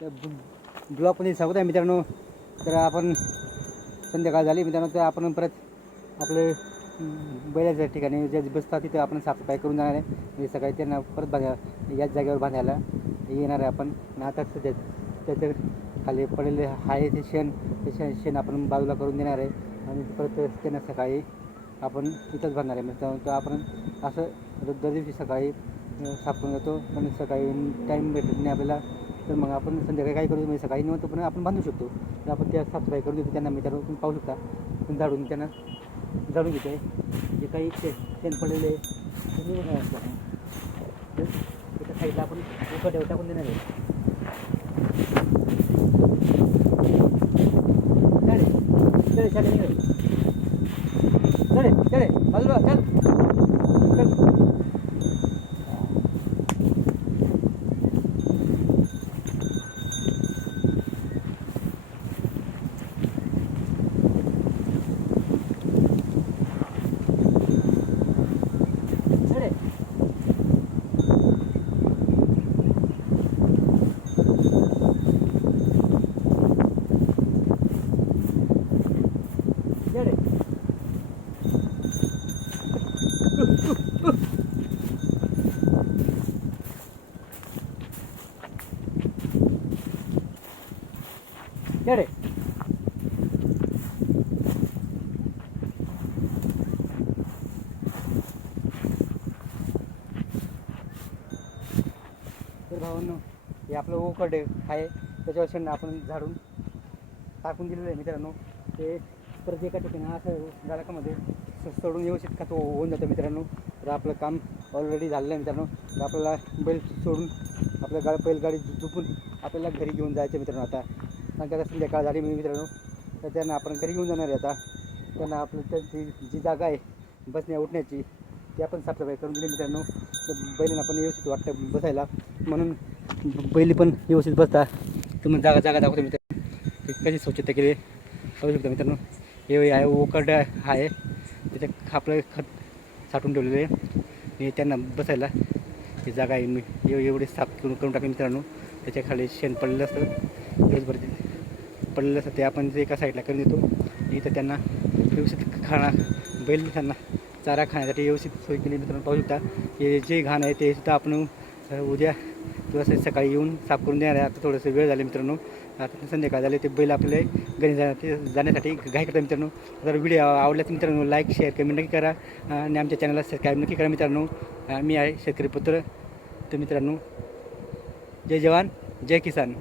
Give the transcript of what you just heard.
ब्लॉगमध्ये सांगत आहे मित्रांनो. तर आपण संध्याकाळ झाली मित्रांनो तर आपण परत आपले बैलाच्या ठिकाणी जे बसतात तिथे आपण साफसफाई करून जाणार आहे. म्हणजे सकाळी त्यांना परत बांधा याच जागेवर बांधायला येणार आहे आपण. आता सध्या त्याच्याखाली पडलेले आहे ते शेण ते शेण शेण आपण बाजूला करून देणार आहे. आणि परत त्यांना सकाळी आपण इथंच बांधणार आहे मित्रांनो. तर आपण असं दर दिवशी सकाळी साफ करून जातो. पण सकाळी टाईम भेटत नाही आपल्याला. तर मग आपण संध्याकाळी काय करू म्हणजे सकाळी निवंत पण आपण बांधू शकतो. तर आपण त्या साफसफाई करून देतो त्यांना मित्रांनो तुम्ही पाहू शकता. तुम्ही झाडून त्यांना झाडून घेतो आहे जे काही शेण पडलेले आहे, ते निघून आहे आपल्याला. साईडला आपण उकड्यावर टाकून देणार आहे. चले चले चले निघा. चले चले बाजूला चल चले चले चले तर भावांनो हे आपलं ओकडे आहे त्याच्यावर शेण आपण झाडून टाकून दिलेलं आहे मित्रांनो ते परत एका ठिकाणी असं गाळकामध्ये स- सोडून व्यवस्थित तो होऊन जातं मित्रांनो तर आपलं काम ऑलरेडी झालेलं आहे मित्रांनो तर आपल्याला बैल सोडून आपल्या गाड बैलगाडी झुपून आपल्याला घरी घेऊन जायचं मित्रांनो आता कारण संध्याकाळ झाली मी मित्रांनो. तर त्यांना आपण घरी घेऊन जाणार आहे आता. त्यांना आपलं त्यांची जी जागा आहे बसण्या उठण्याची ती आपण साफसफाई करून दिली मित्रांनो. तर बैलांना पण व्यवस्थित वाटतं बसायला. म्हणून बैल पण व्यवस्थित बसता. तुम्ही जागा जागा दाखवतो मित्रांनो. ते कशी स्वच्छता केली पाहू शकता मित्रांनो. हे आहे ओकड आहे. तिथे आपलं खत साठवून ठेवलेलं आहे. आणि त्यांना बसायला ही जागा आहे. मी एवढी साफ करून करून टाकली मित्रांनो. त्याच्याखाली शेण पडलेलं असतं. दिवसभर पडलेलं असतं ते आपण ते एका साईडला करून देतो इथं त्यांना व्यवस्थित खाणा बैल त्यांना चारा खाण्यासाठी व्यवस्थित सोय केली मित्रांनो पाहू शकता. हे जे घाण आहे ते सुद्धा आपण उद्या किंवा सकाळी येऊन साफ करून देणार आहे. आता थोडंसं वेळ झाले मित्रांनो. आता संध्याकाळ झाले ते बैल आपले घरी जा जाण्यासाठी घाई करतात मित्रांनो. जर व्हिडिओ आवडल्यास मित्रांनो लाईक शेअर कमेंट नक्की करा. आणि आमच्या चॅनलला सबस्क्राईब नक्की करा मित्रांनो. मी आहे शेतकरी पुत्र. तर मित्रांनो जय जवान जय किसान.